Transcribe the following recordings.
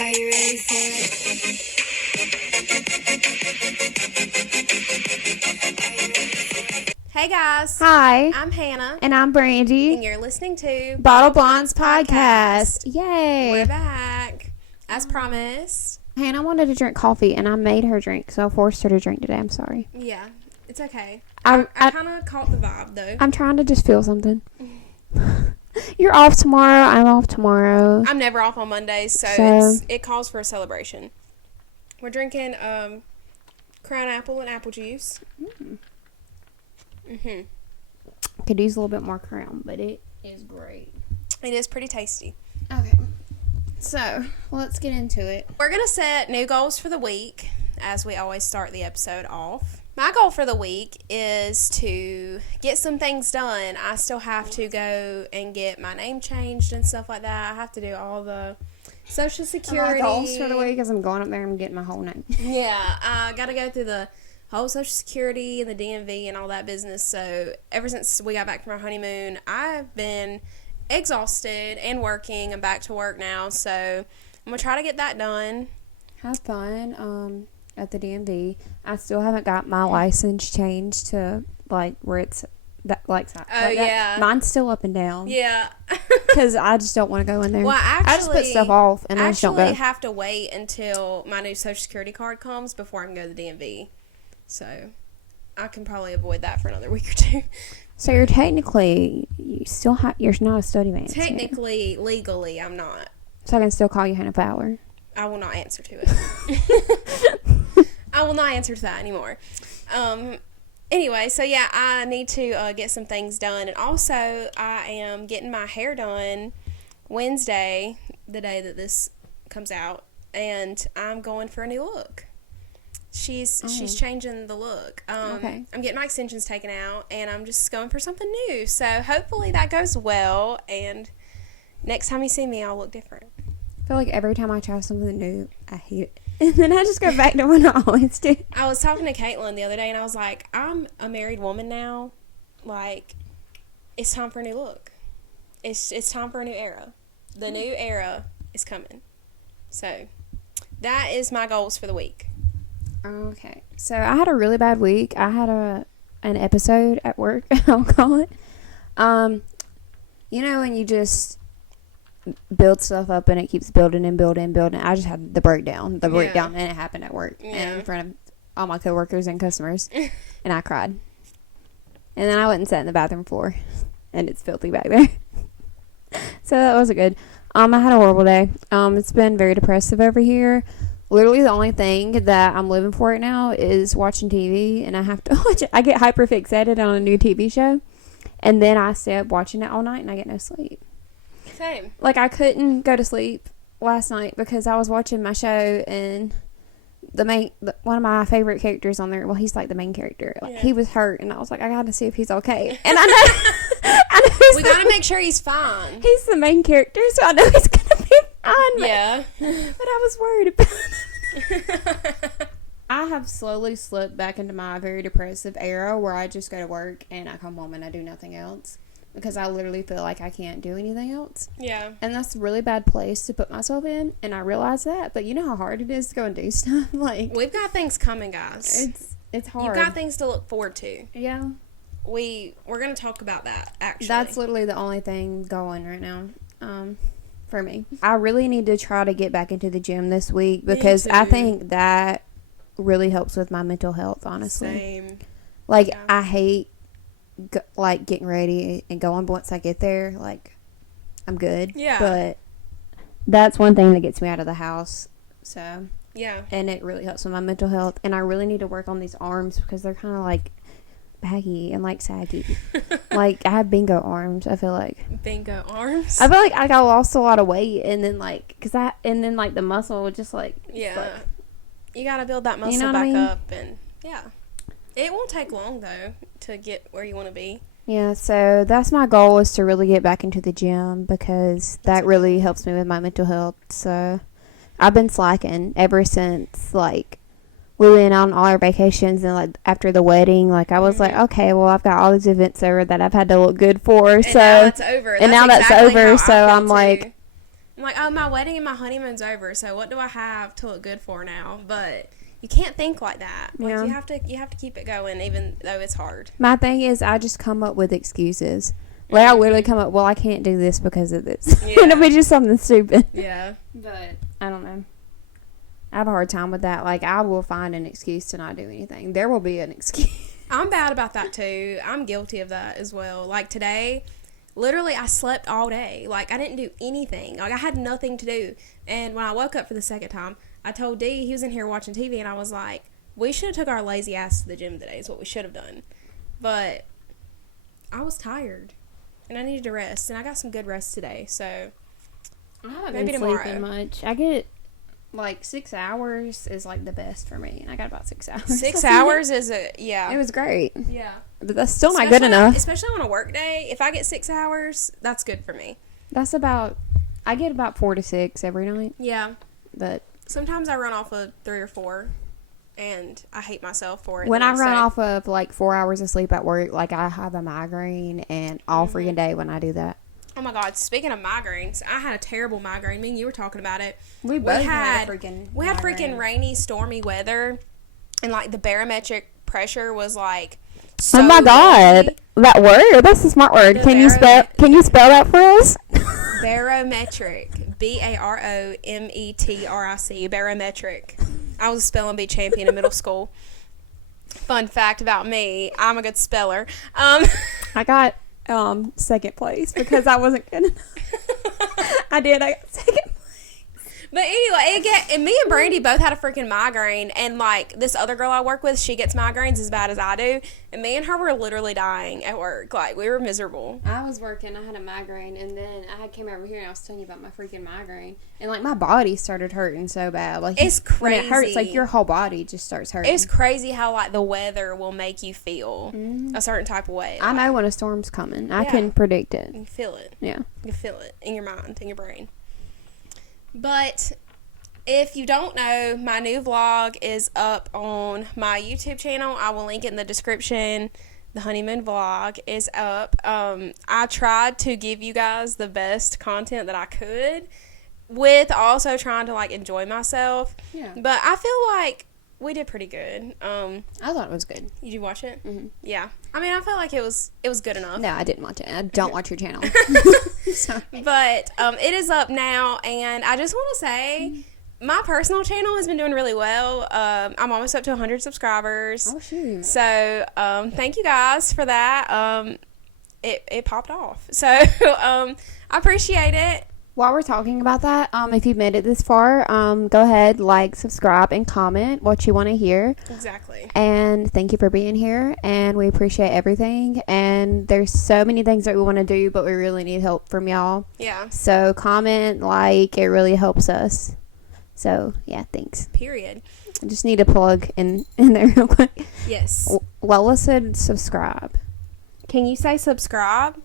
Are you ready for it? Hey guys. Hi. I'm Hannah. And I'm Brandy. And you're listening to Bottle Blondes Podcast. Yay. We're back. As promised. Hannah wanted to drink coffee, and I made her drink, so I forced her to drink today. I'm sorry. Yeah, it's okay. I kind of caught the vibe, though. I'm trying to just feel something. You're off tomorrow. I'm off tomorrow. I'm never off on Mondays, so it calls for a celebration. We're drinking Crown Apple and apple juice. Could use a little bit more Crown, but it is great. It is pretty tasty. Okay. So, let's get into it. We're going to set new goals for the week, as we always start the episode off. My goal for the week is to get some things done. I still have to go and get my name changed and stuff like that. I have to do all the Social Security. My goals for the week is I'm going up there and getting my whole name. Yeah, I got to go through the whole Social Security and the DMV and all that business. So ever since we got back from our honeymoon, I've been exhausted and working. I'm back to work now, so I'm going to try to get that done. Have fun at the DMV. I still haven't got my license changed to, like, where it's, that like, yeah. Mine's still up and down. Yeah. Because I just don't want to go in there. Well, I just put stuff off, and I just don't go. I actually have to wait until my new Social Security card comes before I can go to the DMV. So I can probably avoid that for another week or two. So you're technically, you're not a study man. Technically, legally, I'm not. So I can still call you Hannah Fowler. I will not answer to it. I will not answer to that anymore. Anyway, so yeah, I need to get some things done. And also, I am getting my hair done Wednesday, the day that this comes out. And I'm going for a new look. She's changing the look. Okay. I'm getting my extensions taken out, and I'm just going for something new. So hopefully that goes well, and next time you see me, I'll look different. I feel like every time I try something new, I hate it. And then I just go back to what I always do. I was talking to Caitlin the other day, and I was like, I'm a married woman now. Like, it's time for a new look. It's time for a new era. The new era is coming. So that is my goals for the week. Okay. So I had a really bad week. I had an episode at work, I'll call it. You know, when you just build stuff up and it keeps building and building and building. I just had the breakdown. And it happened at work and in front of all my coworkers and customers. And I cried. And then I went and sat in the bathroom floor. And it's filthy back there. So that wasn't good. I had a horrible day. It's been very depressive over here. Literally the only thing that I'm living for right now is watching TV, and I have to watch it. I get hyper fixated on a new TV show, and then I stay up watching it all night, and I get no sleep. Same. Like, I couldn't go to sleep last night because I was watching my show, and one of my favorite characters on there, well, he's like the main character. Like, he was hurt, and I was like, I gotta see if he's okay. And I know, we gotta make sure he's fine. He's the main character, so I know he's gonna be fine. Yeah. But I was worried about it. I have slowly slipped back into my very depressive era where I just go to work and I come home and I do nothing else. Because I literally feel like I can't do anything else. Yeah. And that's a really bad place to put myself in. And I realize that. But you know how hard it is to go and do stuff? Like, we've got things coming, guys. It's hard. You've got things to look forward to. Yeah. We're going to talk about that, actually. That's literally the only thing going right now. For me. I really need to try to get back into the gym this week. Because I think that really helps with my mental health, honestly. Same. Like, yeah. I hate getting ready and going, but once I get there, like, I'm good. Yeah. But that's one thing that gets me out of the house. So yeah, and it really helps with my mental health. And I really need to work on these arms because they're kind of like baggy and like saggy. Like, I have bingo arms. I feel like bingo arms. I feel like I lost a lot of weight, and then like the muscle just like you gotta build that muscle back up, and it won't take long though to get where you want to be. Yeah, so that's my goal, is to really get back into the gym because that really helps me with my mental health. So I've been slacking ever since, like, we went on all our vacations, and, like, after the wedding, like, I was like, okay, well, I've got all these events over that I've had to look good for. And now it's over. And now that's over, so I'm like, I'm like, oh, my wedding and my honeymoon's over, so what do I have to look good for now? But you can't think like that. Like, Yeah. you have to keep it going, even though it's hard. My thing is, I just come up with excuses. Like, I literally come up, well, I can't do this because of this. Yeah. It'll be just something stupid. Yeah. But, I don't know. I have a hard time with that. Like, I will find an excuse to not do anything. There will be an excuse. I'm bad about that, too. I'm guilty of that as well. Like, today, literally, I slept all day. Like, I didn't do anything. Like, I had nothing to do. And when I woke up for the second time, I told D, he was in here watching TV, and I was like, we should have took our lazy ass to the gym today is what we should have done. But I was tired. And I needed to rest, and I got some good rest today, so I haven't maybe been tomorrow. sleeping much. I get, like, 6 hours is, like, the best for me. I got about 6 hours. 6 hours is yeah. It was great. Yeah. But that's still not good enough. Especially on a work day. If I get 6 hours, that's good for me. That's about, I get about 4 to 6 every night. Yeah. But sometimes I run off of 3 or 4, and I hate myself for it. when I run off of, like, 4 hours of sleep at work, like, I have a migraine and all freaking day when I do that. Oh, my God. Speaking of migraines, I had a terrible migraine. Me and you were talking about it. We both had freaking rainy, stormy weather, and, like, the barometric pressure was, like, so oh, my God. low. That word? That's a smart word. Can you spell that for us? Barometric. Barometric. Barometric. I was a spelling bee champion in middle school. Fun fact about me, I'm a good speller. I got second place because I wasn't good enough. I got second place. But anyway, and me and Brandy both had a freaking migraine, and like this other girl I work with, she gets migraines as bad as I do, and me and her were literally dying at work. Like, we were miserable. I was working, I had a migraine, and then I came over here and I was telling you about my freaking migraine, and like my body started hurting so bad. Like, it's crazy. When it hurts, like your whole body just starts hurting. It's crazy how like the weather will make you feel a certain type of way. I know when a storm's coming. I can predict it. You can feel it. Yeah. You can feel it in your mind, in your brain. But if you don't know, my new vlog is up on my YouTube channel. I will link it in the description. The honeymoon vlog is up. I tried to give you guys the best content that I could, with also trying to like enjoy myself. Yeah. But I feel like we did pretty good. I thought it was good. Did you watch it? Mm-hmm. Yeah. I mean, I felt like it was good enough. No, I didn't watch it. I don't watch your channel. Sorry. But it is up now, and I just want to say my personal channel has been doing really well. I'm almost up to 100 subscribers. Oh, shoot. So thank you guys for that. It popped off. So I appreciate it. While we're talking about that, if you've made it this far, go ahead, like, subscribe, and comment what you want to hear. Exactly. And thank you for being here, and we appreciate everything. And there's so many things that we want to do, but we really need help from y'all. Yeah. So comment, like, it really helps us. So, yeah, thanks. Period. I just need a plug in there real quick. Yes. Lola said subscribe. Can you say subscribe?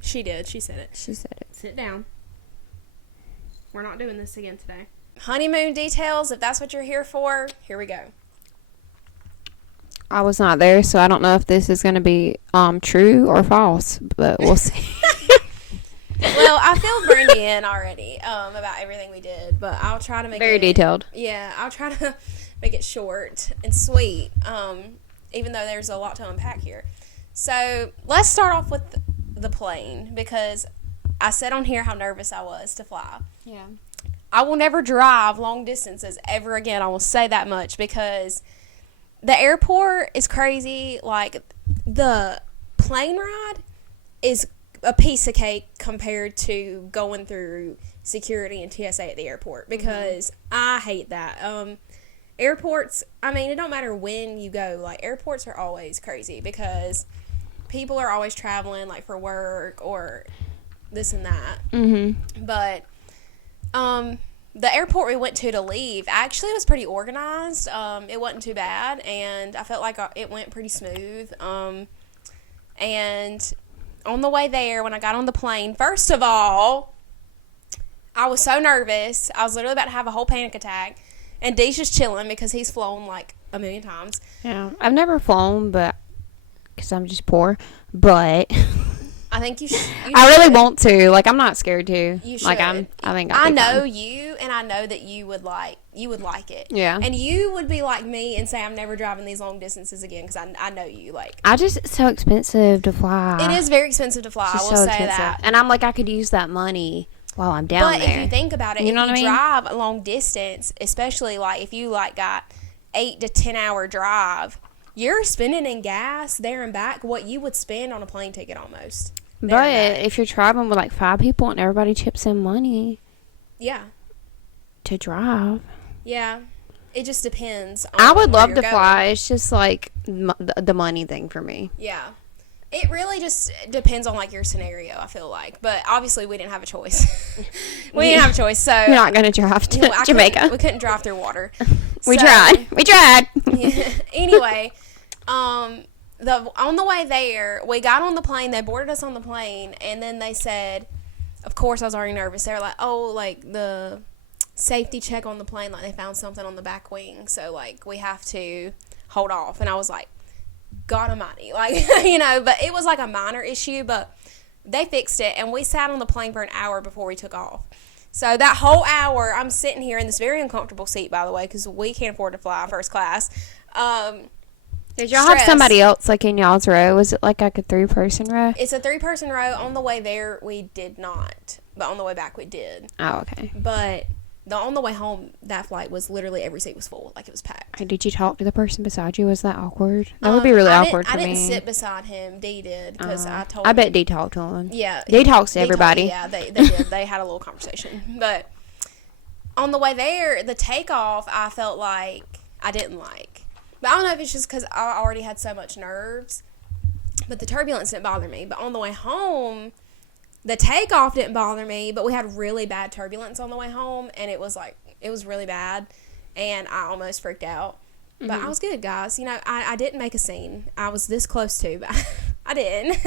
She did. She said it. She said it. Sit down. We're not doing this again today. Honeymoon details, if that's what you're here for, here we go. I was not there, so I don't know if this is going to be true or false, but we'll see. Well, I filled Brandy in already about everything we did, but I'll try to make Very it detailed. Yeah, I'll try to make it short and sweet, even though there's a lot to unpack here. So let's start off with the plane, because I said on here how nervous I was to fly. Yeah. I will never drive long distances ever again. I will say that much, because the airport is crazy. Like, the plane ride is a piece of cake compared to going through security and TSA at the airport, because I hate that. Airports, I mean, it don't matter when you go. Like, airports are always crazy because people are always traveling, like, for work or this and that. Mm-hmm. But the airport we went to leave actually was pretty organized. It wasn't too bad, and I felt like it went pretty smooth. And on the way there, when I got on the plane, first of all, I was so nervous. I was literally about to have a whole panic attack. And Dee's just chilling because he's flown like a million times. Yeah. I've never flown, but because I'm just poor. But I I think you should. I really want to. Like, I'm not scared to. You should. Like, I think I know fun. you, and I know that you would like it. Yeah. And you would be like me and say, I'm never driving these long distances again, because I know you. Like, it's so expensive to fly. It is very expensive to fly. I will say that. And I'm like, I could use that money while I'm down there. But if you think about it, you know if what I you mean? drive a long distance, especially like if you like got 8 to 10 hour drive, you're spending in gas there and back what you would spend on a plane ticket almost. But if you're traveling with like 5 people and everybody chips in money, yeah, to drive, yeah, it just depends. I would love to fly. It's just like the money thing for me. Yeah, it really just depends on like your scenario. I feel like, but obviously we didn't have a choice. We didn't have a choice, so you're not gonna drive to Jamaica. We couldn't drive through water. We tried. Yeah. Anyway, on the way there, we got on the plane. They boarded us on the plane, and then they said, of course, I was already nervous. They were like, "Oh, like the safety check on the plane, like they found something on the back wing, so like we have to hold off." And I was like, God almighty, like but it was like a minor issue, but they fixed it, and we sat on the plane for an hour before we took off. So that whole hour, I'm sitting here in this very uncomfortable seat, by the way, because we can't afford to fly first class. Did y'all have somebody else like in y'all's row? Was it like a 3-person row? It's a 3-person row. On the way there, we did not, but on the way back, we did. Oh, okay. But on the way home, that flight was literally every seat was full, like it was packed. Did you talk to the person beside you? Was that awkward? That would be really awkward for me. I didn't sit beside him. Dee did, because I told I him. bet Dee talked to him. Yeah. Dee talks to everybody. Yeah, they did. They had a little conversation. But on the way there, the takeoff, I felt like I didn't like. But I don't know if it's just because I already had so much nerves. But the turbulence didn't bother me. But on the way home, the takeoff didn't bother me. But we had really bad turbulence on the way home. And it was really bad. And I almost freaked out. But I was good, guys. I didn't make a scene. I was this close to, but I didn't.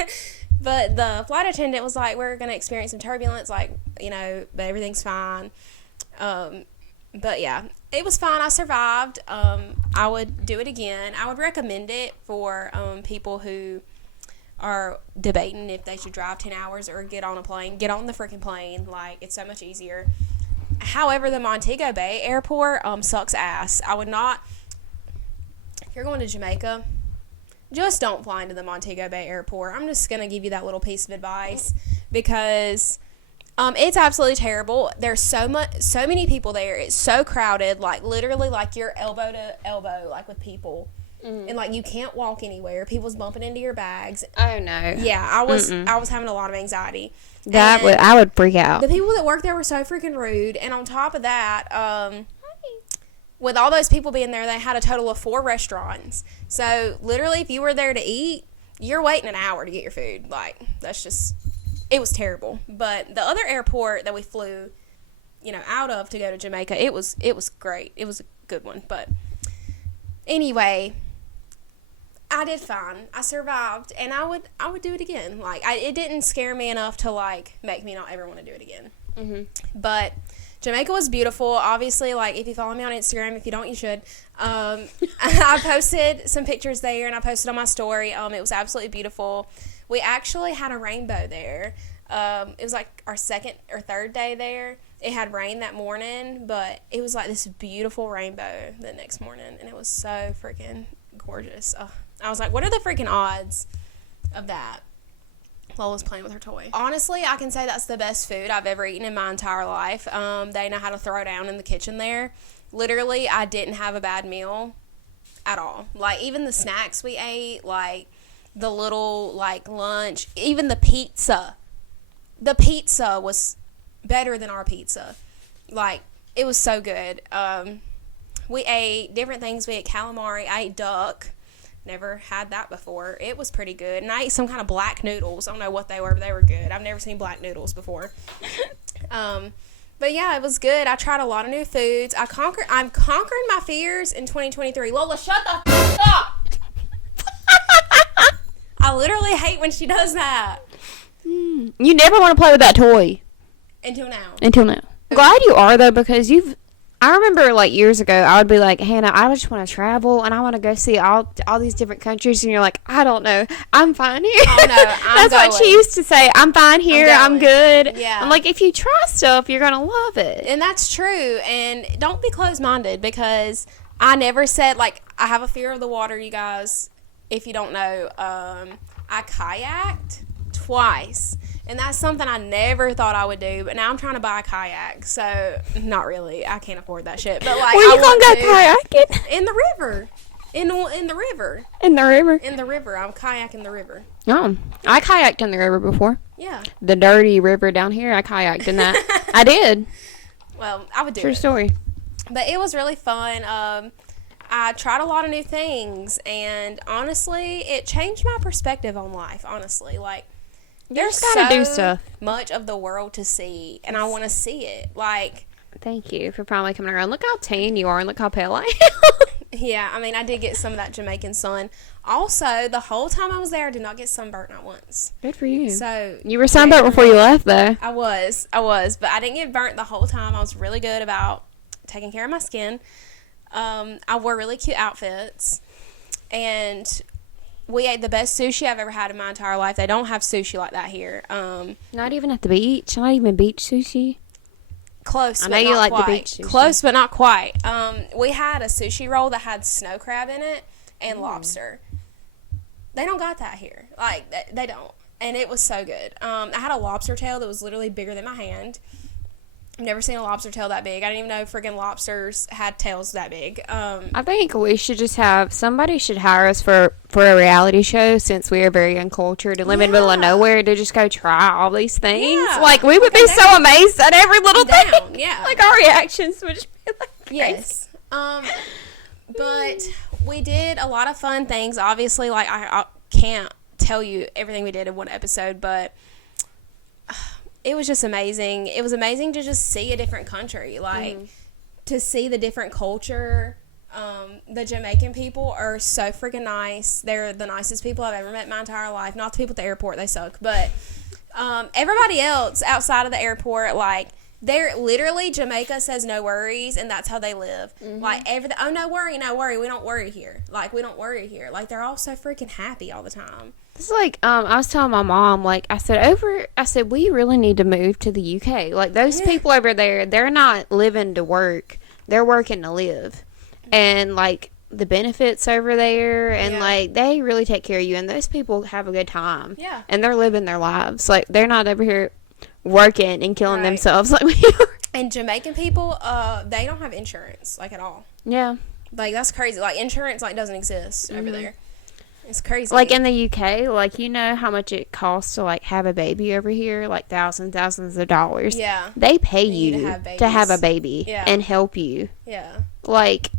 But the flight attendant was like, we're going to experience some turbulence. Like, but everything's fine. But yeah, it was fine. I survived. I would do it again. I would recommend it for people who are debating if they should drive 10 hours or get on a plane. Get on the freaking plane. Like, it's so much easier. However, the Montego Bay airport sucks ass. I would not, if you're going to Jamaica, just don't fly into the Montego Bay airport. I'm just going to give you that little piece of advice, because it's absolutely terrible. There's so many people there. It's so crowded, like literally like you're elbow to elbow, like with people. And like you can't walk anywhere. People's bumping into your bags. Oh no. Yeah, I was having a lot of anxiety. I would freak out. The people that worked there were so freaking rude. And on top of that, with all those people being there, they had a total of 4 restaurants. So literally, if you were there to eat, you're waiting an hour to get your food. Like, that's just, it was terrible. But the other airport that we flew, out of to go to Jamaica, it was great. It was a good one. But anyway, I did fine. I survived, and I would do it again. Like, it didn't scare me enough to like make me not ever want to do it again. But Jamaica was beautiful. Obviously, like, if you follow me on Instagram, if you don't, you should. I posted some pictures there, and I posted on my story. It was absolutely beautiful. We actually had a rainbow there. It was like our 2nd or 3rd day there. It had rain that morning, but it was like this beautiful rainbow the next morning, and it was so freaking gorgeous. I was like, what are the freaking odds of that? Lola's playing with her toy. Honestly, I can say that's the best food I've ever eaten in my entire life. They know how to throw down in the kitchen there. Literally, I didn't have a bad meal at all. Like, even the snacks we ate, like the little like lunch, even the pizza. The pizza was better than our pizza. Like, it was so good. We ate different things. We ate calamari. I ate duck. Never had that before. It was pretty good. And I ate some kind of black noodles. I don't know what they were, but they were good. I've never seen black noodles before. But yeah, it was good. I tried a lot of new foods. I'm conquering my fears in 2023. Lola, shut the f*** up! I literally hate when she does that. You never want to play with that toy. Until now. I'm glad you are, though, because I remember, like, years ago, I would be like, Hannah, I just want to travel, and I want to go see all these different countries, and you're like, I don't know. I'm fine here. Oh, no, That's what she used to say. I'm fine here. I'm good. Yeah. I'm like, if you try stuff, you're going to love it. And that's true. And don't be closed-minded, because I never said, like, I have a fear of the water, you guys. If you don't know, I kayaked twice. And that's something I never thought I would do. But now I'm trying to buy a kayak. So, not really. I can't afford that shit. But, like, where you going to go kayaking? In the river. In the river. In the river? In the river. I'm kayaking the river. Oh. I kayaked in the river before. Yeah. The dirty river down here, I kayaked in that. I did. Well, I would do it. True story. But it was really fun. I tried a lot of new things. And, honestly, it changed my perspective on life, honestly. Like, there's so much of the world to see, and I want to see it. Like, thank you for finally coming around. Look how tan you are, and look how pale I am. Yeah, I mean, I did get some of that Jamaican sun. Also, the whole time I was there, I did not get sunburnt, not once. Good for you. So you were sunburnt before you left, though. I was, but I didn't get burnt the whole time. I was really good about taking care of my skin. I wore really cute outfits, and we ate the best sushi I've ever had in my entire life. They don't have sushi like that here. Not even at the beach? Not even beach sushi? Close, I know you like the beach sushi. Close, but not quite. We had a sushi roll that had snow crab in it and lobster. They don't got that here. Like, they don't. And it was so good. I had a lobster tail that was literally bigger than my hand. I've never seen a lobster tail that big. I didn't even know friggin' lobsters had tails that big. I think we should just somebody should hire us for a reality show, since we are very uncultured and live in the middle of nowhere, to just go try all these things. Yeah. Like, we would be so amazed at every little thing. Yeah. Like, our reactions would just be like crazy. Yes. But we did a lot of fun things. Obviously, like, I can't tell you everything we did in one episode, but it was just amazing. It was amazing to just see a different country, like, to see the different culture. The Jamaican people are so freaking nice. They're the nicest people I've ever met in my entire life. Not the people at the airport, they suck. But everybody else outside of the airport, like, they're literally, Jamaica says no worries, and that's how they live. Like, everything, oh, no worry, we don't worry here. Like, we don't worry here. Like, they're all so freaking happy all the time. It's like, I was telling my mom, like, I said, we really need to move to the UK. Like, those people over there, they're not living to work. They're working to live. And, like, the benefits over there, and, like, they really take care of you. And those people have a good time. Yeah. And they're living their lives. Like, they're not over here working and killing themselves like we are. And Jamaican people, they don't have insurance, like, at all. Yeah. Like, that's crazy. Like, insurance, like, doesn't exist over there. It's crazy. Like, in the UK, like, you know how much it costs to, like, have a baby over here? Like, thousands of dollars. Yeah. They pay you to have a baby and help you. Yeah. Like,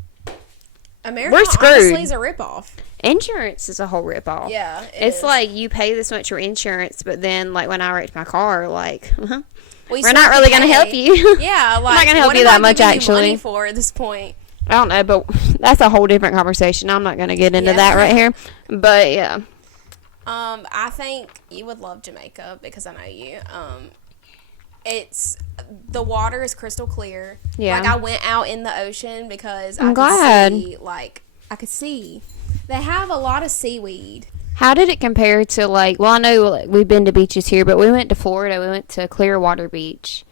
America, we're screwed. Honestly, is a ripoff. Insurance is a whole ripoff. Yeah. It's like, you pay this much for insurance, but then, like, when I wrecked my car, like, we're not really going to help you. Yeah. Like, I'm not going to help you that much, actually. Money for at this point? I don't know, but that's a whole different conversation. I'm not going to get into that right here. But, yeah. I think you would love Jamaica, because I know you. The water is crystal clear. Yeah. Like, I went out in the ocean because I could see. They have a lot of seaweed. How did it compare to, like, well, I know, like, we've been to beaches here, but we went to Florida. We went to Clearwater Beach.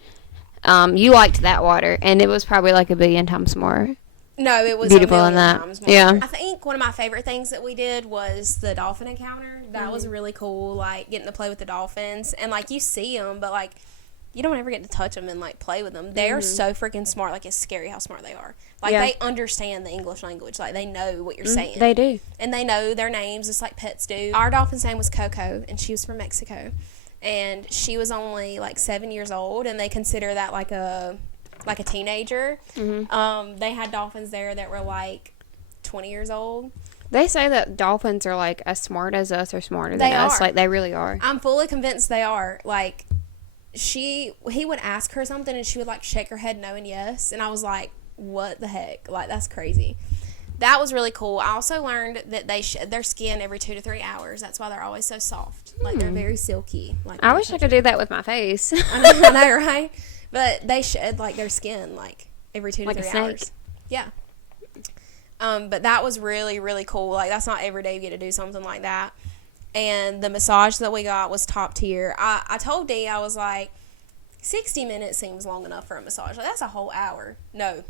You liked that water, and it was probably like 1,000,000,000 times more. No, it was beautiful than that. Times more. Yeah. I think one of my favorite things that we did was the dolphin encounter. That was really cool, like, getting to play with the dolphins. And, like, you see them, but, like, you don't ever get to touch them and, like, play with them. They're so freaking smart. Like, it's scary how smart they are. Like, they understand the English language. Like, they know what you're saying. They do. And they know their names just like pets do. Our dolphin's name was Coco, and she was from Mexico. And she was only, like, 7 years old, and they consider that, like a teenager. They had dolphins there that were, like, 20 years old. They say that dolphins are, like, as smart as us or smarter than us. Like, they really are. I'm fully convinced they are. Like, he would ask her something, and she would, like, shake her head no and yes. And I was like, what the heck? Like, that's crazy. That was really cool. I also learned that they shed their skin every 2 to 3 hours. That's why they're always so soft. Like, they're very silky. Like, I wish I could do that with my face. I know, right? But they shed, like, their skin, like, every 2 to Like a 3 snake? hours. Yeah. But that was really, really cool. Like, that's not every day you get to do something like that. And the massage that we got was top tier. I told Dee, I was like, 60 minutes seems long enough for a massage. Like, that's a whole hour. No.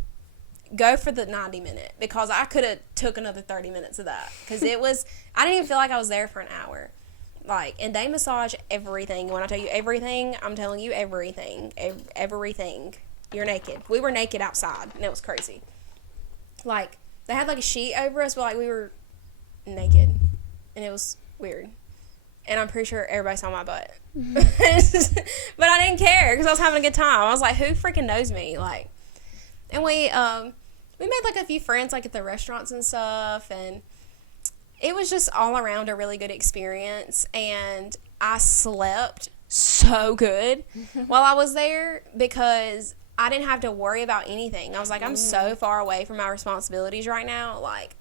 Go for the 90-minute, because I could have took another 30 minutes of that. Because I didn't even feel like I was there for an hour. Like, and they massage everything. When I tell you everything, I'm telling you everything. Everything. You're naked. We were naked outside, and it was crazy. Like, they had, like, a sheet over us, but, like, we were naked. And it was weird. And I'm pretty sure everybody saw my butt. But I didn't care, because I was having a good time. I was like, who freaking knows me? Like, and we made, like, a few friends, like, at the restaurants and stuff, and it was just all around a really good experience, and I slept so good while I was there, because I didn't have to worry about anything. I was like, I'm so far away from my responsibilities right now, like,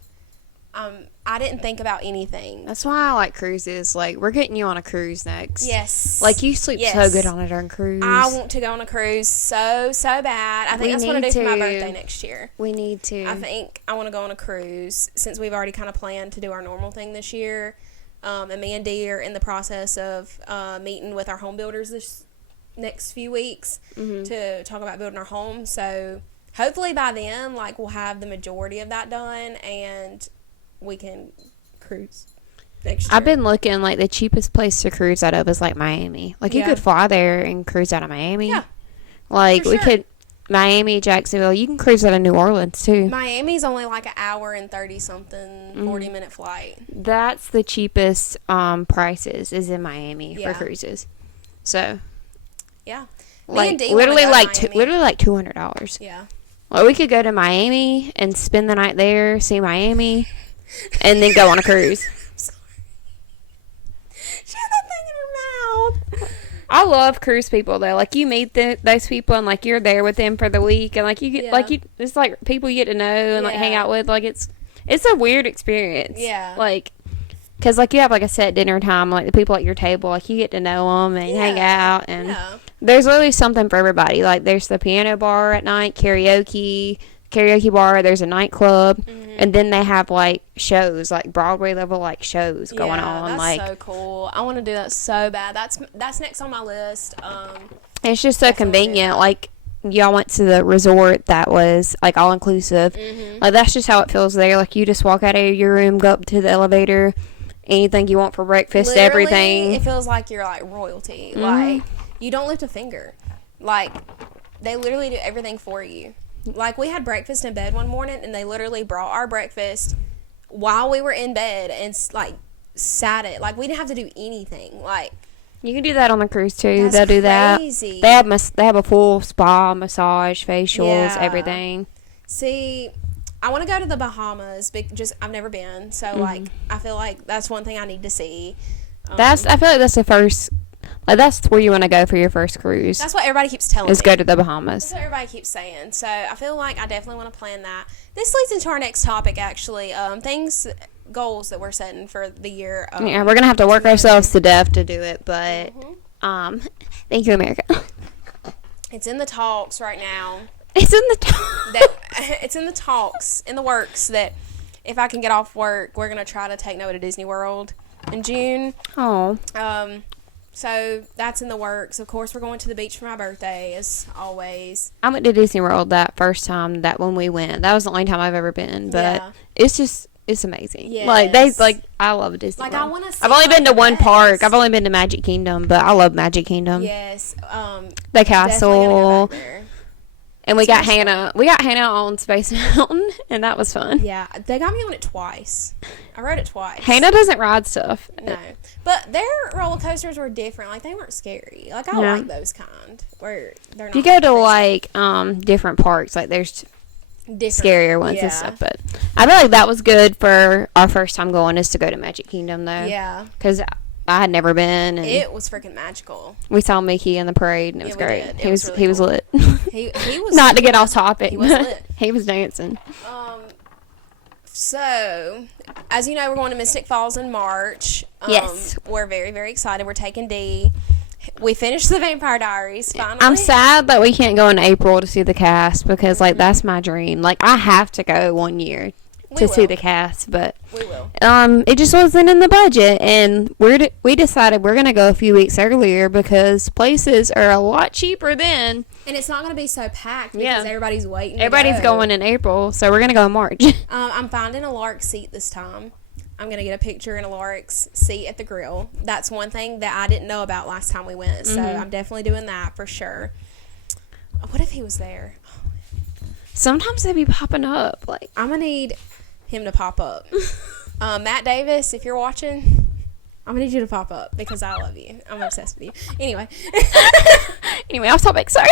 I didn't think about anything. That's why I like cruises. Like, we're getting you on a cruise next. Yes. Like, you sleep so good on a darn cruise. I want to go on a cruise so bad. I think that's what I do for my birthday next year. We need to. I think I want to go on a cruise, since we've already kind of planned to do our normal thing this year. And me and Dee are in the process of meeting with our home builders this next few weeks to talk about building our home. So hopefully by then, like, we'll have the majority of that done, and we can cruise next year. I've been looking, like, the cheapest place to cruise out of is, like, Miami. Like, you could fly there and cruise out of Miami. Yeah. Like, we could, Miami, Jacksonville, you can cruise out of New Orleans, too. Miami's only, like, an hour and 30-something, 40-minute flight. That's the cheapest prices is in Miami for cruises. So. Yeah. Like, literally like $200. Yeah. Like, we could go to Miami and spend the night there, see Miami, and then go on a cruise. Sorry. She had that thing in her mouth. I love cruise people, though. Like, you meet those people, and, like, you're there with them for the week, and, like, you get, it's like people you get to know and, like, hang out with. Like, it's a weird experience. Yeah. Like, because, like, you have, like, a set dinner time, like, the people at your table, like, you get to know them and hang out, and there's literally something for everybody. Like, there's the piano bar at night, karaoke bar, there's a nightclub, and then they have, like, shows, like, Broadway level, like, shows going on. That's like, so cool. I want to do that so bad. That's next on my list. It's just so convenient. Like, y'all went to the resort that was, like, all-inclusive. Like, that's just how it feels there. Like, you just walk out of your room, go up to the elevator, anything you want for breakfast, literally, everything. It feels like you're, like, royalty. Like, you don't lift a finger. Like, they literally do everything for you. Like, we had breakfast in bed one morning, and they literally brought our breakfast while we were in bed and, like, sat it. Like, we didn't have to do anything. Like, you can do that on the cruise, too. that's They'll do crazy. that. They have a full spa, massage, facials, everything. See, I want to go to the Bahamas. I've never been. So, like, I feel like that's one thing I need to see. I feel like that's the first... Like, that's where you want to go for your first cruise. That's what everybody keeps telling me. Is go to the Bahamas. That's what everybody keeps saying. So, I feel like I definitely want to plan that. This leads into our next topic, actually. Goals that we're setting for the year. Yeah, we're going to have to work ourselves to death to do it, but, thank you, America. It's in the talks right now. It's in the talks. It's in the talks, in the works, that if I can get off work, we're going to try to take Noah to Disney World in June. Oh. So that's in the works. Of course, we're going to the beach for my birthday, as always. I went to Disney World that first time, that when we went. That was the only time I've ever been, but it's amazing. Yes. I love Disney World. I want to see, I've only been to one park. I've only been to Magic Kingdom, but I love Magic Kingdom. Yes. The castle. Go back there. And we got Hannah on Space Mountain, and that was fun. Yeah, they got me on it twice. I rode it twice. Hannah doesn't ride stuff. No. But their roller coasters were different. Like, they weren't scary. Like, I like those kind where they're not. If you go to, like, different parks, like, there's scarier ones and stuff. But I feel like that was good for our first time going, is to go to Magic Kingdom, though. Yeah. Because I had never been. And it was freaking magical. We saw Mickey in the parade, and it was great. He was lit. He was not to get off topic. He was lit. He was dancing. So, as you know, we're going to Mystic Falls in March. Yes. We're very, very excited. We're taking Dee, we finished the Vampire Diaries finally. I'm sad that we can't go in April to see the cast because, like, that's my dream. Like, I have to go one year to see the cast, but we will. It just wasn't in the budget, and we decided we're gonna go a few weeks earlier because places are a lot cheaper then. And it's not going to be so packed because everybody's waiting. Everybody's going in April, so we're gonna go in March. I'm finding a Lark seat this time. I'm going to get a picture in a Lark's seat at the grill. That's one thing that I didn't know about last time we went, so I'm definitely doing that for sure. What if he was there? Sometimes they be popping up. Like, I'm going to need him to pop up. Matt Davis, if you're watching, I'm going to need you to pop up because I love you. I'm obsessed with you. Anyway. Off topic, sorry.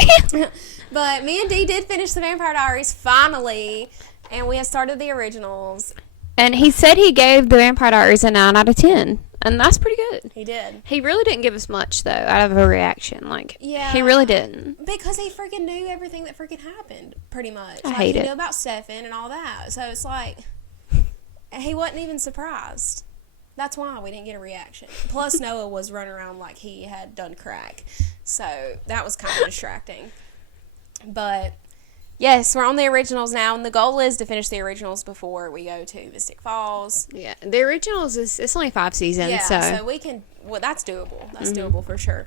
But me and Dee did finish the Vampire Diaries finally, and we had started the originals. And he said he gave the Vampire Diaries a 9 out of 10. And that's pretty good. He did. He really didn't give us much, though, out of a reaction. Like, he really didn't. Because he freaking knew everything that freaking happened, pretty much. I hate it. He knew about Stefan and all that. So it's like, he wasn't even surprised. That's why we didn't get a reaction. Plus, Noah was running around like he had done crack. So that was kind of distracting. But yes, we're on the originals now, and the goal is to finish the originals before we go to Mystic Falls. Yeah, the originals it's only 5 seasons, so we can. Well, that's doable. That's doable for sure.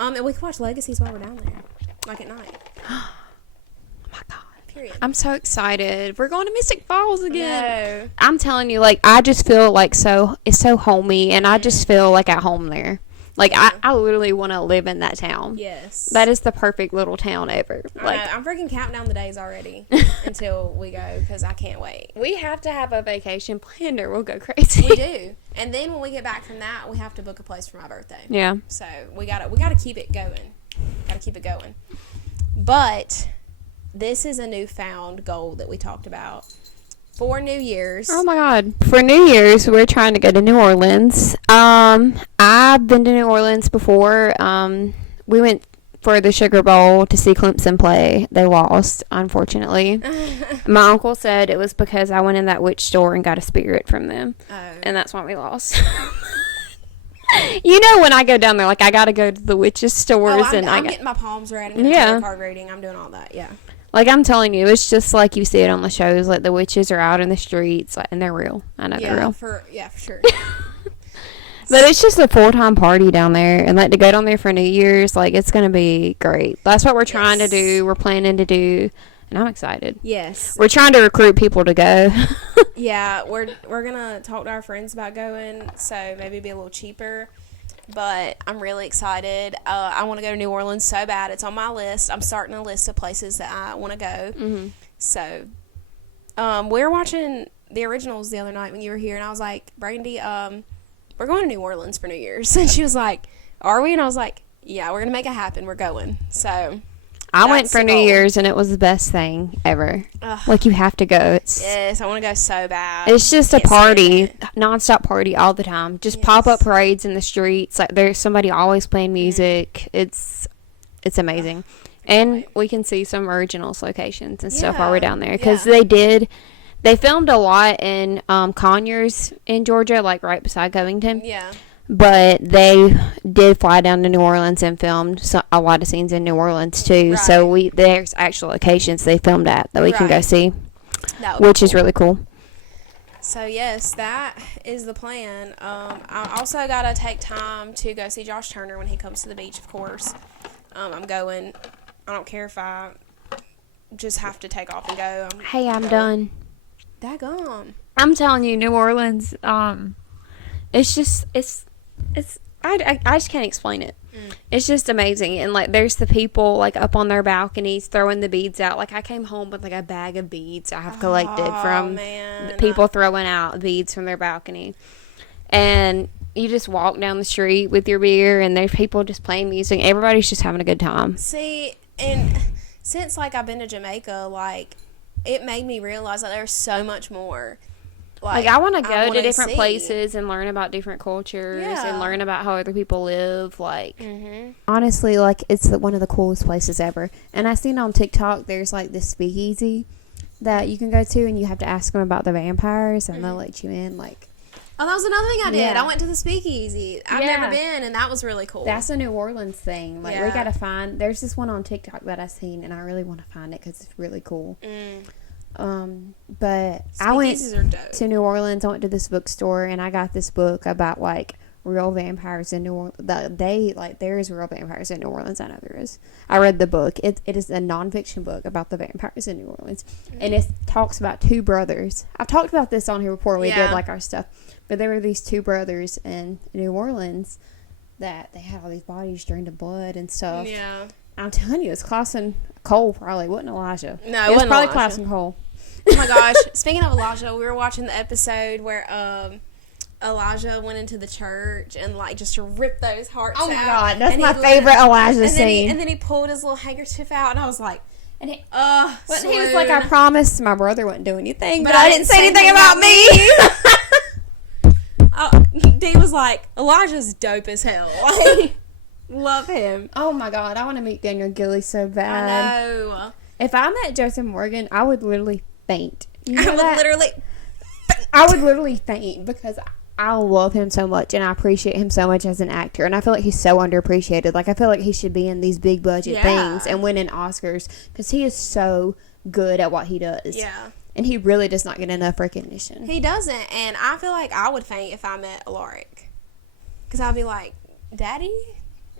And we can watch Legacies while we're down there, like at night. Oh my God! Period. I'm so excited. We're going to Mystic Falls again. No. I'm telling you, like, I just feel like it's so homey, and I just feel like at home there. Like, I literally want to live in that town. Yes. That is the perfect little town ever. Like, I'm freaking counting down the days already until we go because I can't wait. We have to have a vacation planned or we'll go crazy. We do. And then when we get back from that, we have to book a place for my birthday. Yeah. So we gotta keep it going. Gotta keep it going. But this is a newfound goal that we talked about. For New Year's. Oh my God. For New Year's, we're trying to go to New Orleans. I've been to New Orleans before. We went for the Sugar Bowl to see Clemson play. They lost, unfortunately. My uncle said it was because I went in that witch store and got a spirit from them. Oh. And that's why we lost. You know, when I go down there, like, I got to go to the witches stores. I'm getting my palms read and tarot card reading. I'm doing all that, yeah. Like, I'm telling you, it's just like you see it on the shows. Like, the witches are out in the streets, like, and they're real. I know they're real. For sure. But it's just a full-time party down there. And, like, to go down there for New Year's, like, it's going to be great. That's what we're trying to do. We're planning to do. And I'm excited. Yes. We're trying to recruit people to go. Yeah, we're going to talk to our friends about going. So, maybe be a little cheaper. But I'm really excited. I want to go to New Orleans so bad. It's on my list. I'm starting a list of places that I want to go. Mm-hmm. So, we were watching the originals the other night when you were here, and I was like, Brandy, we're going to New Orleans for New Year's. And she was like, are we? And I was like, yeah, we're going to make it happen. We're going. So, I went for New Year's, and it was the best thing ever. Like, you have to go. Yes, I want to go so bad. It's just a party, nonstop party all the time. Just pop-up parades in the streets. Like, there's somebody always playing music. It's amazing. And we can see some originals locations and stuff while we're down there. Because they filmed a lot in Conyers in Georgia, like right beside Covington. Yeah. But they did fly down to New Orleans and filmed a lot of scenes in New Orleans too. Right. So there's actual locations they filmed at that we can go see, which is really cool. So yes, that is the plan. I also gotta take time to go see Josh Turner when he comes to the beach. Of course, I'm going. I don't care if I just have to take off and go. I'm done. Daggone. I'm telling you, New Orleans. It's just I just can't explain it. It's just amazing. And like there's the people like up on their balconies throwing the beads out. Like I came home with like a bag of beads I have collected from people throwing out beads from their balcony. And you just walk down the street with your beer and there's people just playing music. Everybody's just having a good time. See, and since like I've been to Jamaica, like it made me realize that there's so much more. Like I want to go to different places and learn about different cultures and learn about how other people live. Like, honestly, like it's one of the coolest places ever. And I seen on TikTok, there's like this speakeasy that you can go to, and you have to ask them about the vampires, and they'll let you in. Like, Oh, that was another thing I did. Yeah. I went to the Speakeasy. I've never been, and that was really cool. That's a New Orleans thing. Like, we Yeah. gotta find... There's this one on TikTok that I've seen, and I really want to find it because it's really cool. But I went are dope. to New Orleans. I went to this bookstore, and I got this book about, like, real vampires in New Orleans. There is real vampires in New Orleans. I know there is. I read the book. It is a nonfiction book about the vampires in New Orleans. And it talks about two brothers. I've talked about this on here before. We did, like, our stuff. But there were these two brothers in New Orleans that they had all these bodies drained of blood and stuff. Yeah. I'm telling you, it's Clausen Cole probably. It wasn't Elijah. No, it was wasn't probably Elijah. Clausen Cole. Oh, my gosh. Speaking of Elijah, we were watching the episode where Elijah went into the church and, like, just ripped those hearts out. Oh, my God. That's And my he favorite Elijah scene. And then he pulled his little handkerchief out, and I was like, And he swoon. was like, I promised my brother wouldn't do anything, but I didn't say anything about me. Dee was like, Elijah's dope as hell. Like, love him. Oh, my God. I want to meet Daniel Gilly so I bad. know. If I met Joseph Morgan, I would literally faint. You know I would that? literally faint because I love him so much and I appreciate him so much as an actor. And I feel like he's so underappreciated. Like, I feel like he should be in these big budget things and winning Oscars because he is so good at what he does. Yeah. And he really does not get enough recognition. He doesn't. And I feel like I would faint if I met Alaric. Because I'd be like, Daddy?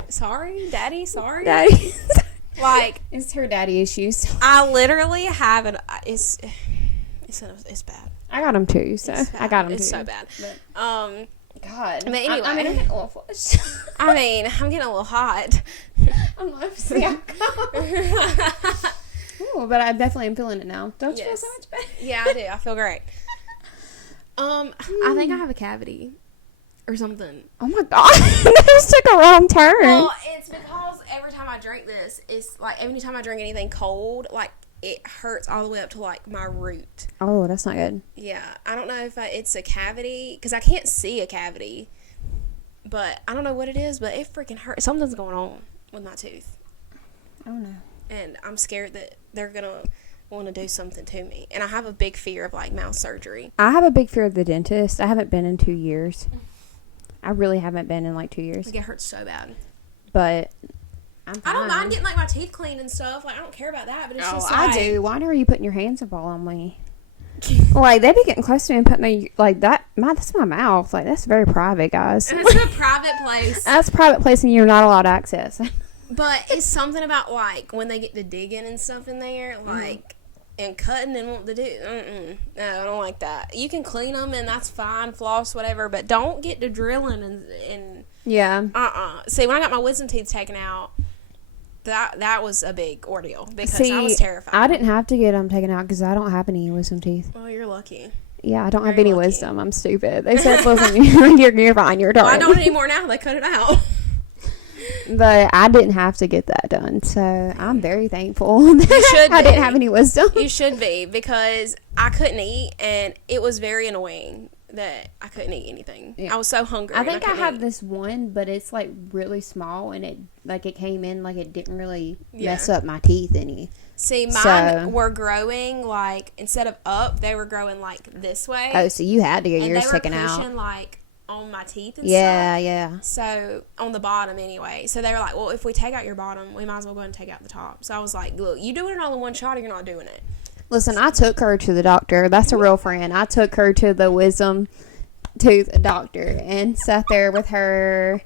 Sorry? Daddy? Sorry? Daddy. Like, It's her daddy issues. I literally have an... It's bad. I got him too, so I got him too. It's so bad. But, God. God. But anyway. I'm getting a little flush. I mean, I'm getting a little hot. I'm losing. Ooh, but I definitely am feeling it now. Don't you feel so much better? Yeah, I do. I feel great. I think I have a cavity or something. Oh my God. This took a wrong turn. Well, it's because every time I drink this, it's like every time I drink anything cold, like it hurts all the way up to like my root. Oh, that's not good. Yeah, I don't know if it's a cavity because I can't see a cavity, but I don't know what it is. But it freaking hurts. Something's going on with my tooth. Oh no. And I'm scared that they're gonna want to do something to me. And I have a big fear of like mouth surgery. I have a big fear of the dentist. I haven't been in 2 years. I really haven't been in like 2 years. Like it hurts so bad. But I'm fine. I don't mind getting like my teeth cleaned and stuff. Like I don't care about that. But it's just I like, do. Why are you putting your hands up all on me? Like, they be getting close to me and putting me, like, that's my mouth. Like, that's very private, guys. It's a private place. That's a private place and you're not allowed access. But it's something about, like, when they get to digging and stuff in there, like, and cutting and want to do, no, I don't like that. You can clean them and that's fine, floss, whatever, but don't get to drilling and Yeah. See, when I got my wisdom teeth taken out, that was a big ordeal because I was terrified. I didn't have to get them taken out because I don't have any wisdom teeth. Well, you're lucky. Yeah, I don't have Very any lucky. wisdom. I'm stupid. They said, listen, you're fine. You're done. Well, I don't anymore now. They cut it out. But I didn't have to get that done, so I'm very thankful that should I didn't be. have any wisdom. You should be, because I couldn't eat, and it was very annoying that I couldn't eat anything. Yeah. I was so hungry. I think I couldn't have eat. this one, but it's like really small, and it came in like it didn't really mess Yeah. up my teeth any. See, mine So- were growing, like, instead of up, they were growing, like, this way. Oh, so you had to get and yours they were taken pushing, out. like, on my teeth and Yeah, stuff. yeah. So, on the bottom anyway. So, they were like, well, if we take out your bottom, we might as well go ahead and take out the top. So, I was like, look, you doing it all in one shot or you're not doing it. Listen, I took her to the doctor. That's a real friend. I took her to the wisdom tooth doctor and sat there with her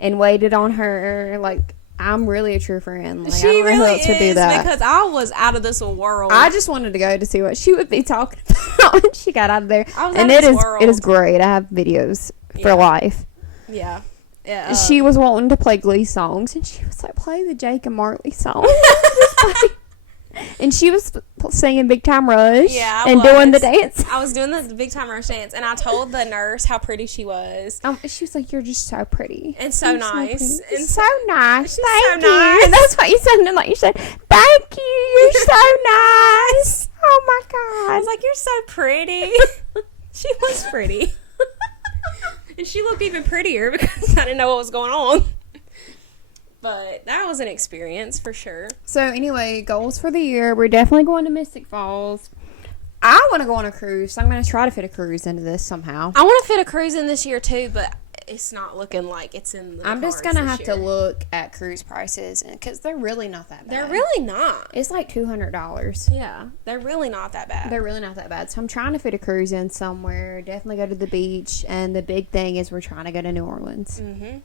and waited on her. Like, I'm really a true friend. Like, I don't know who else would do that. Because I was out of this world. I just wanted to go to see what she would be talking about when she got out of there. I was And out of this it is world. great. I have videos for Yeah. life. Yeah. Yeah. She was wanting to play Glee songs, and she was like, play the Jake and Marley song. And she was singing Big Time Rush Yeah, I and doing the was. dance. I was doing the Big Time Rush dance, and I told the nurse how pretty she was. She was like, you're just so pretty. And so You're nice. pretty. And so nice. She's Thank so you. nice. That's what you sounded like. You said, thank you. You're so nice. Oh, my I God. was like, you're so pretty. She was pretty. And she looked even prettier because I didn't know what was going on. But that was an experience for sure. So, anyway, goals for the year. We're definitely going to Mystic Falls. I want to go on a cruise, so I'm going to try to fit a cruise into this somehow. I want to fit a cruise in this year too, but it's not looking like it's in the I'm just going to have to look at cruise prices because they're really not that bad. They're really not. It's like $200. Yeah, they're really not that bad. They're really not that bad. So I'm trying to fit a cruise in somewhere. Definitely go to the beach. And the big thing is we're trying to go to New Orleans. Mm-hmm.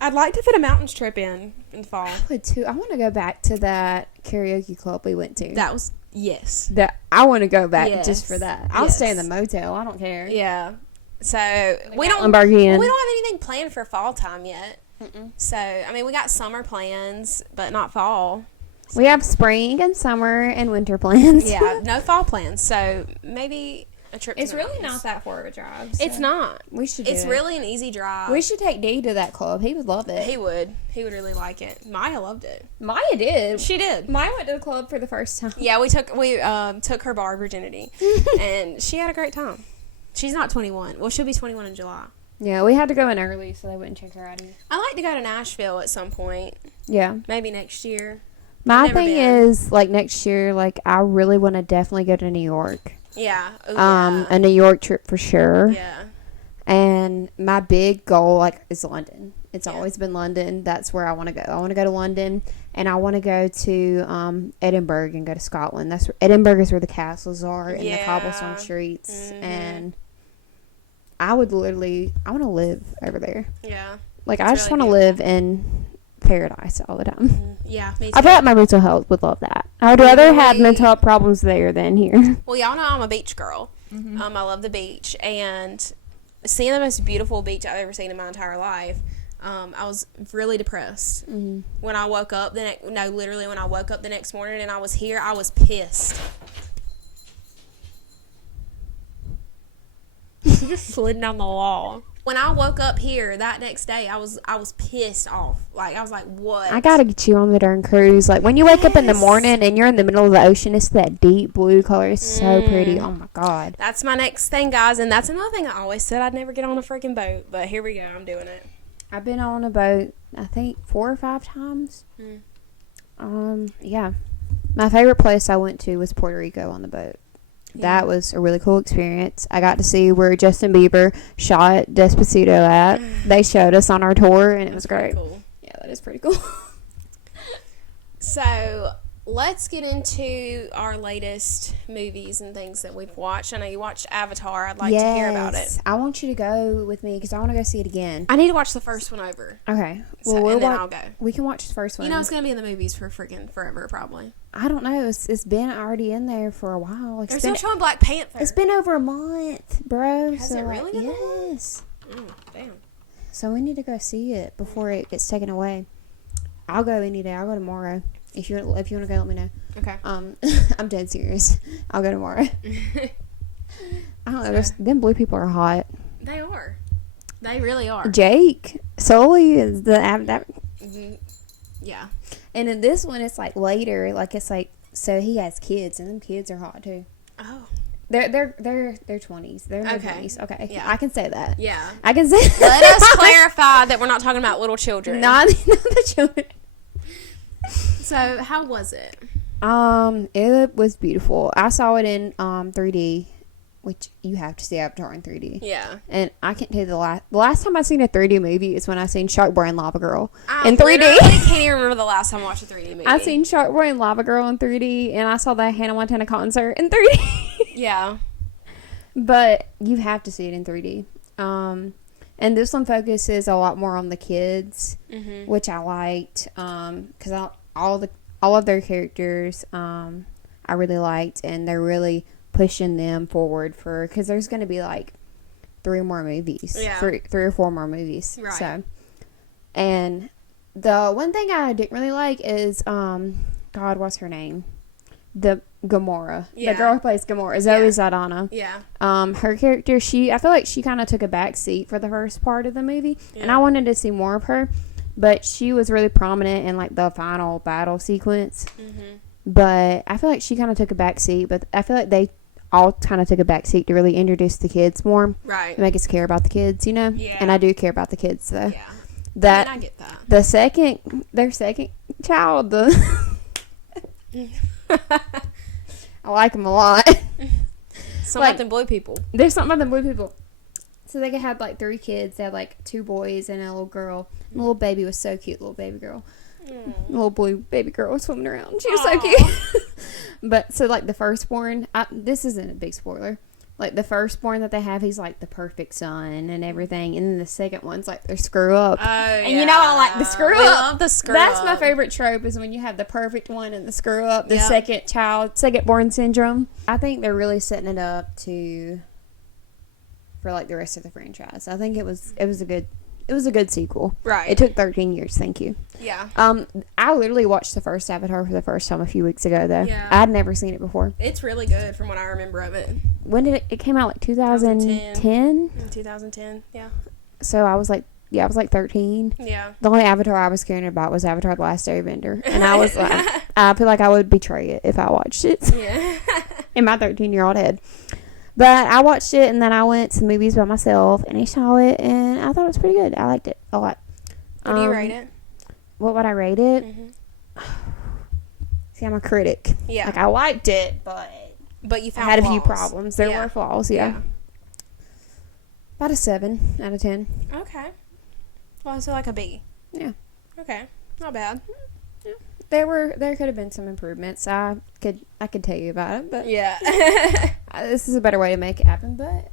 I'd like to fit a mountains trip in the fall. I would too. I want to go back to that karaoke club we went to. That was, yes. That I want to go back just for that. I'll Yes. stay in the motel. I don't care. Yeah. So we don't Gatlinburg Inn. we don't have anything planned for fall time yet. Mm-mm. So I mean, we got summer plans, but not fall. We have spring and summer and winter plans. Yeah, no fall plans. So maybe a trip. It's to really mountains. not that far a drive. So It's not. We should. Do It's it. really an easy drive. We should take Dee to that club. He would love it. He would. He would really like it. Maya loved it. Maya did. She did. Maya went to the club for the first time. Yeah, we took her bar virginity, and she had a great time. She's not 21. Well, she'll be 21 in July. Yeah, we had to go in early so they wouldn't check her ID. I like to go to Nashville at some point. Yeah. Maybe next year. My Never thing been. is, like, next year, like, I really want to definitely go to New York. Yeah. Ooh, yeah. A New York trip for sure. Yeah. And my big goal, like, is London. It's Yeah. always been London. That's where I want to go. I want to go to London, and I want to go to Edinburgh and go to Scotland. Edinburgh is where the castles are and the cobblestone streets. Mm-hmm. And I want to live over there. Yeah. Like, It's I just really want to live in paradise all the time. Yeah, me too. I feel like my mental health would love that. I would rather have Really? mental health problems there than here. Well, y'all know I'm a beach girl. Mm-hmm. I love the beach, and seeing the most beautiful beach I've ever seen in my entire life, I was really depressed. Mm-hmm. When I woke up literally when I woke up the next morning and I was here, I was pissed. She just slid down the wall. When I woke up here that next day, I was pissed off. Like, I was like, what? I gotta get you on the darn cruise. Like, when you wake up in the Yes. morning and you're in the middle of the ocean, it's that deep blue color. It's so pretty. Oh my god. That's my next thing, guys, and that's another thing I always said I'd never get on a freaking boat, but here we go. I'm doing it. I've been on a boat, I think 4 or 5 times. Yeah. My favorite place I went to was Puerto Rico on the boat. That was a really cool experience. I got to see where Justin Bieber shot Despacito at. They showed us on our tour, and it was great. Cool. Yeah, that is pretty cool. So, let's get into our latest movies and things that we've watched. I know you watched Avatar. I'd like to hear about it. I want you to go with me because I want to go see it again. I need to watch the first one over. Okay. So, Well, and then I'll go. We can watch the first one. You know it's going to be in the movies for freaking forever, probably. I don't know. It's been already in there for a while. They're still showing Black Panther. It's been over a month, bro. Has it really been a month? Yes. Damn. So we need to go see it before it gets taken away. I'll go any day. I'll go tomorrow. If you want to go, let me know. Okay. I'm dead serious. I'll go tomorrow. I don't know. Them blue people are hot. They are. They really are. Jake Sully is that. Yeah. And in this one, it's like later. Like it's like so he has kids, and them kids are hot too. Oh. They're 20s. They're in their Okay. 20s. Okay. Yeah. I can say that. Yeah. I can say. Let us clarify that we're not talking about little children. Not the children. So, how was it? It was beautiful. I saw it in 3D, which you have to see Avatar in 3D. Yeah. And I can't tell you the last time I seen a 3D movie is when I seen Shark Boy and Lava Girl I in 3D. I can't even remember the last time I watched a 3D movie. I seen Shark Boy and Lava Girl in 3D, and I saw the Hannah Montana concert in 3D. Yeah. But you have to see it in 3D. And this one focuses a lot more on the kids, which I liked. Because all of their characters, I really liked, and they're really pushing them forward because there's going to be like 3 more movies, 3 or 4 more movies. Right. So, and the one thing I didn't really like is, God, what's her name? The Gamora. Yeah. The girl who plays Gamora, Zoe Saldana. Yeah. Her character, I feel like she kind of took a back seat for the first part of the movie, and I wanted to see more of her, but she was really prominent in like the final battle sequence. But I feel like she kind of took a back seat, but I feel like they all kind of took a back seat to really introduce the kids more, Right. make us care about the kids, you know. Yeah. And I do care about the kids, though. Yeah. I get that. Their second child, I like him a lot. something about them blue people. There's something about them blue people. So they had like 3 kids. They had like 2 boys and a little girl. And the little baby was so cute, little baby girl. Little blue baby girl was swimming around. She was so cute. But so like the firstborn, this isn't a big spoiler. Like the firstborn that they have, he's like the perfect son and everything. And then the second one's like their screw up. Oh, and you know I like the screw up. Love the screw That's up. my favorite trope is when you have the perfect one and the screw up, the second born syndrome. I think they're really setting it up for like the rest of the franchise. I think it was a good sequel. Right. It took 13 years. Thank you. Yeah. I literally watched the first Avatar for the first time a few weeks ago though. Yeah. I'd never seen it before. It's really good from what I remember of it. When did it came out? Like 2010? In 2010. Yeah. So I was like 13. Yeah. The only Avatar I was caring about was Avatar: The Last Airbender, and I was like, I feel like I would betray it if I watched it. Yeah. In my 13-year-old head. But I watched it, and then I went to the movies by myself, and I saw it, and I thought it was pretty good. I liked it a lot. What do you rate it? What would I rate it? Mm-hmm. See, I'm a critic. Yeah. Like, I liked it, but you found I had flaws. a few problems. There were flaws, yeah. About a 7 out of 10. Okay. Well, so like a B. Yeah. Okay. Not bad. Yeah. There could have been some improvements. I could tell you about it, but Yeah. this is a better way to make it happen. But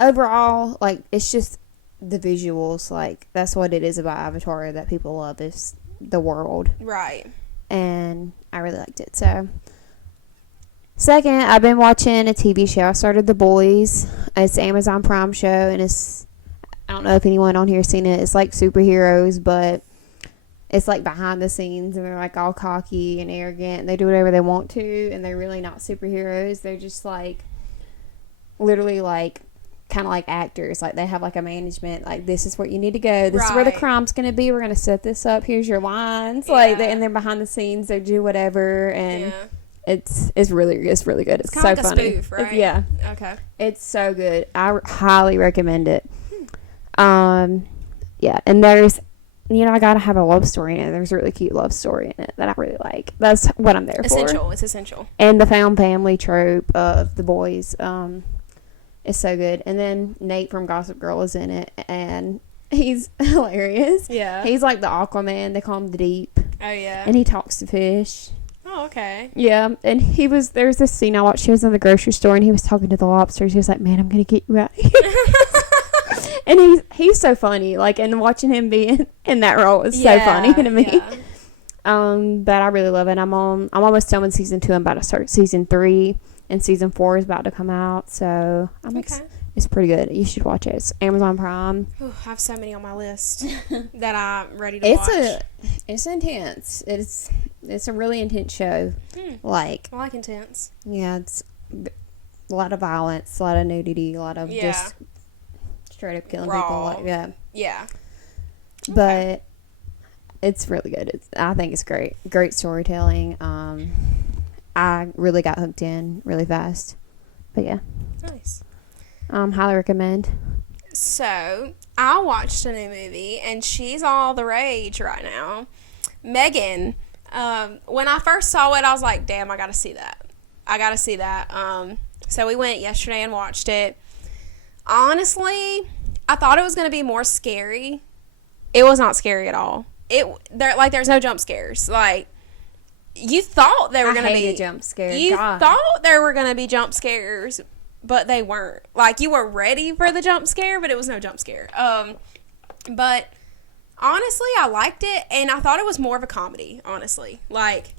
overall, like, it's just the visuals. Like, that's what it is about Avatar that people love, is the world. Right. And I really liked it. So, second, I've been watching a TV show. I started The Boys. It's an Amazon Prime show, and I don't know if anyone on here has seen it. It's like superheroes, but it's like behind the scenes, and they're like all cocky and arrogant, and they do whatever they want to, and they're really not superheroes. They're just like literally like kind of like actors. Like, they have like a management, like, this is where you need to go, this is where the crime's gonna be, we're gonna set this up, here's your lines. Like, and they're behind the scenes, they do whatever, and it's really good. It's so like funny. A spoof, right? Yeah. Okay. It's so good. I highly recommend it. Yeah, and there's, I gotta have a love story in it. There's a really cute love story in it that I really like. That's what I'm there for. It's essential. And the found family trope of The Boys is so good. And then Nate from Gossip Girl is in it, and he's hilarious. Yeah. He's like the Aquaman. They call him the Deep. Oh, yeah. And he talks to fish. Oh, okay. Yeah, and there's this scene I watched. He was in the grocery store, and he was talking to the lobsters. He was like, "Man, I'm gonna get you out here." And he's so funny. Like, and watching him be in that role is so funny to me. Yeah. But I really love it. I'm almost done with season 2. I'm about to start season 3, and season 4 is about to come out. So it's pretty good. You should watch it. It's Amazon Prime. Ooh, I have so many on my list that I'm ready to watch. It's intense. It's a really intense show. Like, I like intense. Yeah, it's a lot of violence, a lot of nudity, a lot of just straight up killing people. Like, yeah. But it's really good. I think it's great. Great storytelling. I really got hooked in really fast. But yeah. Nice. Highly recommend. So, I watched a new movie, and she's all the rage right now. Megan. When I first saw it, I was like, damn, I gotta see that. So we went yesterday and watched it. Honestly, I thought it was gonna be more scary. It was not scary at all. There's no jump scares. Like, you thought there were gonna be jump scares. You thought there were gonna be jump scares, but they weren't. Like, you were ready for the jump scare, but it was no jump scare. But honestly, I liked it, and I thought it was more of a comedy, honestly. Like,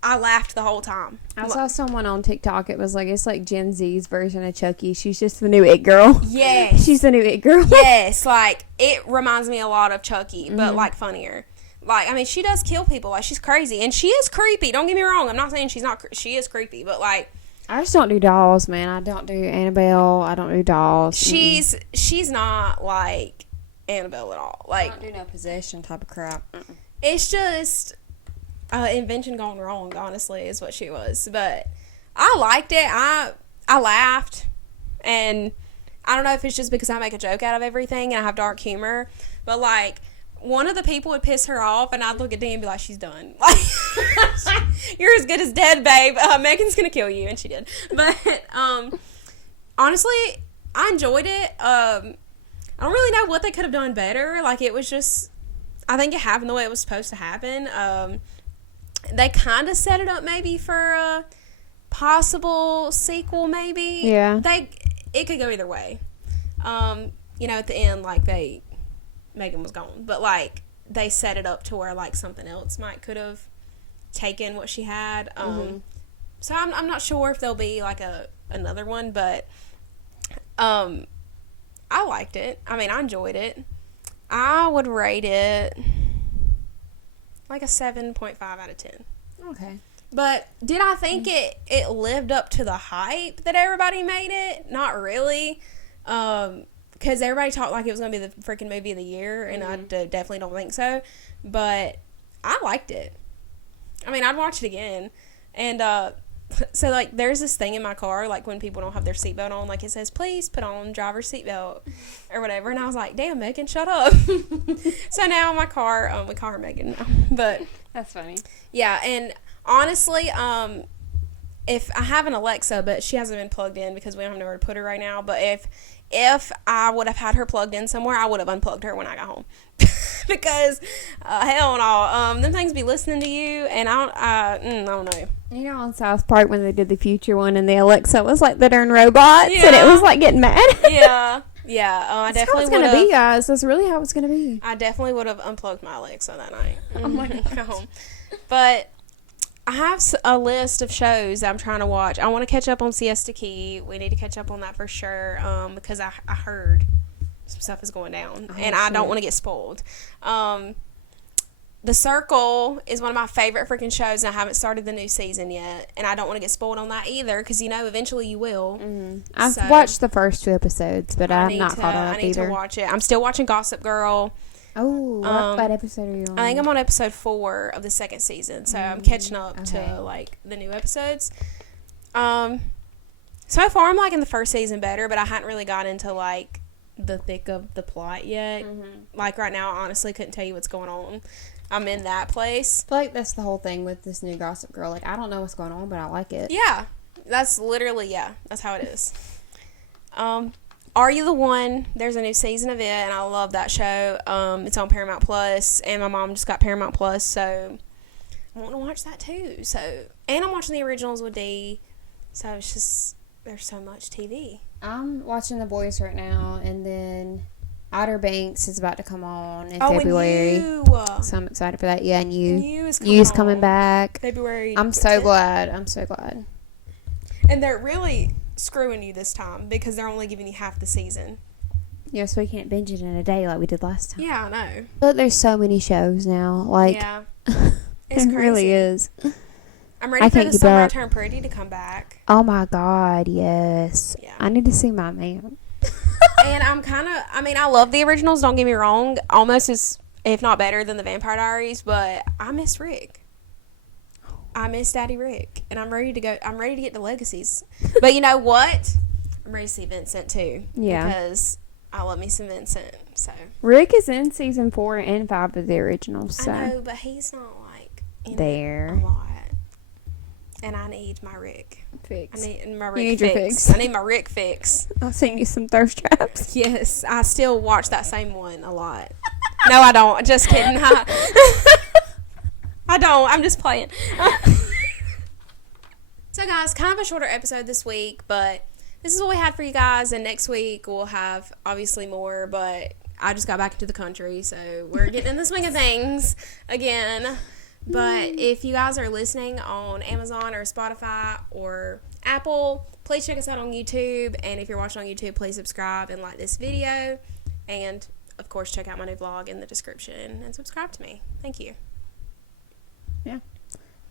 I laughed the whole time. I saw someone on TikTok, it's like Gen Z's version of Chucky. She's just the new It Girl. Yes. She's the new It Girl. Yes, like, it reminds me a lot of Chucky, but, like, funnier. Like, I mean, she does kill people. Like, she's crazy, and she is creepy. Don't get me wrong. I'm not saying she's not. She is creepy, but, like, I just don't do dolls, man. I don't do Annabelle. I don't do dolls. She's not like Annabelle at all. Like, I don't do no possession type of crap. It's just invention gone wrong, honestly, is what she was. But I liked it. I laughed, and I don't know if it's just because I make a joke out of everything and I have dark humor, but like, one of the people would piss her off, and I'd look at Dee and be like, she's done. Like, you're as good as dead, babe. Megan's going to kill you, and she did. But, honestly, I enjoyed it. I don't really know what they could have done better. Like, it was just, I think it happened the way it was supposed to happen. They kind of set it up maybe for a possible sequel, maybe. Yeah. It could go either way. At the end, like, Megan was gone. But, like, they set it up to where, like, something else could have taken what she had. So I'm not sure if there'll be, like, another one, but I liked it. I mean, I enjoyed it. I would rate it like a 7.5 out of 10. Okay. But did I think it lived up to the hype that everybody made it? Not really. Because everybody talked like it was going to be the freaking movie of the year, and I definitely don't think so. But I liked it. I mean, I'd watch it again. And so, like, there's this thing in my car, like, when people don't have their seatbelt on, like, it says, please put on driver's seatbelt or whatever. And I was like, damn, Megan, shut up. So now in my car, we call her Megan now. But that's funny. Yeah, and honestly, if I have an Alexa, but she hasn't been plugged in because we don't have nowhere to put her right now. But if I would have had her plugged in somewhere, I would have unplugged her when I got home. Because hell no, them things be listening to you, and I don't know. You know, on South Park when they did the future one, and the Alexa was like the darn robots, and it was like getting mad. Yeah. I That's definitely how it's gonna be, guys. That's really how it's gonna be. I definitely would have unplugged my Alexa that night. Oh my God. But I have a list of shows that I'm trying to watch. I want to catch up on Siesta Key. We need to catch up on that for sure, because I heard some stuff is going down, and I don't want to get spoiled. The Circle is one of my favorite freaking shows, and I haven't started the new season yet, and I don't want to get spoiled on that either, because eventually you will. I've watched the first 2 episodes, but I'm not caught up I need either. to watch it. I'm still watching Gossip Girl. Oh, what episode are you on? I think I'm on episode 4 of the 2nd season, so I'm catching up to, like, the new episodes. So far, I'm liking the first season better, but I hadn't really got into, like, the thick of the plot yet. Like, right now, I honestly couldn't tell you what's going on. I'm in that place. I feel like that's the whole thing with this new Gossip Girl. Like, I don't know what's going on, but I like it. Yeah. That's literally, that's how it is. Are You the One? There's a new season of it, and I love that show. It's on Paramount Plus, and my mom just got Paramount Plus, so I want to watch that too. And I'm watching the originals with Dee, so it's just, there's so much TV. I'm watching The Boys right now, and then Outer Banks is about to come on in February. And You. So I'm excited for that. Yeah, and You's coming back. February. I'm so glad. I'm so glad. And they're really screwing you this time because they're only giving you half the season. Yeah, so we can't binge it in a day like we did last time. Yeah, I know. But there's so many shows now. Like, yeah. It's crazy. It really is. I'm ready for the Summer I Turned Pretty to come back. Oh my God, yes. Yeah. I need to see my man. And I love the originals, don't get me wrong. Almost as, if not better than the Vampire Diaries, but I miss Rick. I miss Daddy Rick. And I'm ready to go. I'm ready to get to Legacies. But you know what? I'm ready to see Vincent too. Yeah. Because I love me some Vincent. So Rick is in season 4 and 5 of the originals. So. I know, but he's not like in there a lot. And I need my Rick fix. I need my Rick fix. I need my Rick fix. I'll send you some thirst traps. Yes, I still watch that same one a lot. No, I don't. Just kidding. I don't. I'm just playing. So, guys, kind of a shorter episode this week, but this is what we had for you guys. And next week we'll have obviously more, but I just got back into the country, so we're getting in the swing of things again. But if you guys are listening on Amazon or Spotify or Apple, please check us out on YouTube. And if you're watching on YouTube, please subscribe and like this video. And, of course, check out my new vlog in the description and subscribe to me. Thank you. Yeah.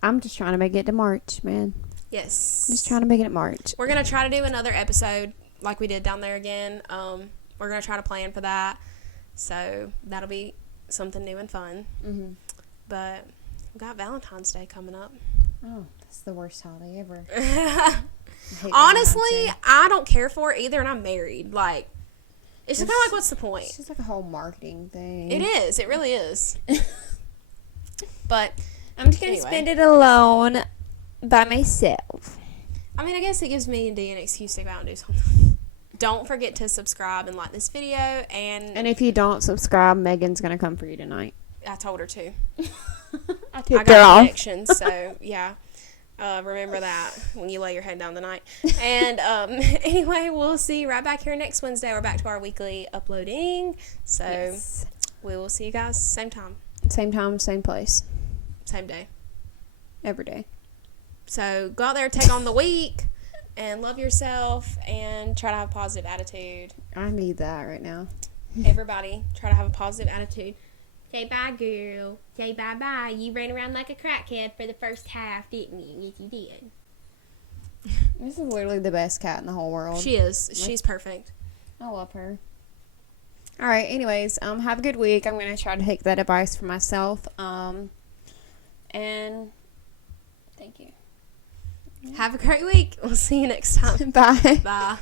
I'm just trying to make it to March, man. Yes. Just trying to make it to March. We're going to try to do another episode like we did down there again. We're going to try to plan for that. So that'll be something new and fun. Mm-hmm. But we got Valentine's Day coming up. Oh, that's the worst holiday ever. Honestly, I don't care for it either, and I'm married. Like, It's just kind of like, what's the point? It's just like a whole marketing thing. It is. It really is. But I'm just going to spend it alone by myself. I mean, I guess it gives me and Dee an excuse to go out and do something. Don't forget to subscribe and like this video. And if you don't subscribe, Megan's going to come for you tonight. I told her to. I got connections, so yeah. Remember that when you lay your head down tonight. And anyway, we'll see you right back here next Wednesday. We're back to our weekly uploading. So yes. We will see you guys same time. Same time, same place. Same day. Every day. So go out there, take on the week, and love yourself, and try to have a positive attitude. I need that right now. Everybody, try to have a positive attitude. Say bye, girl. Say bye-bye. You ran around like a crackhead for the first half, didn't you? Yes, you did. This is literally the best cat in the whole world. She is. She's perfect. I love her. All right, anyways, have a good week. I'm going to try to take that advice for myself. And thank you. Have a great week. We'll see you next time. Bye. Bye.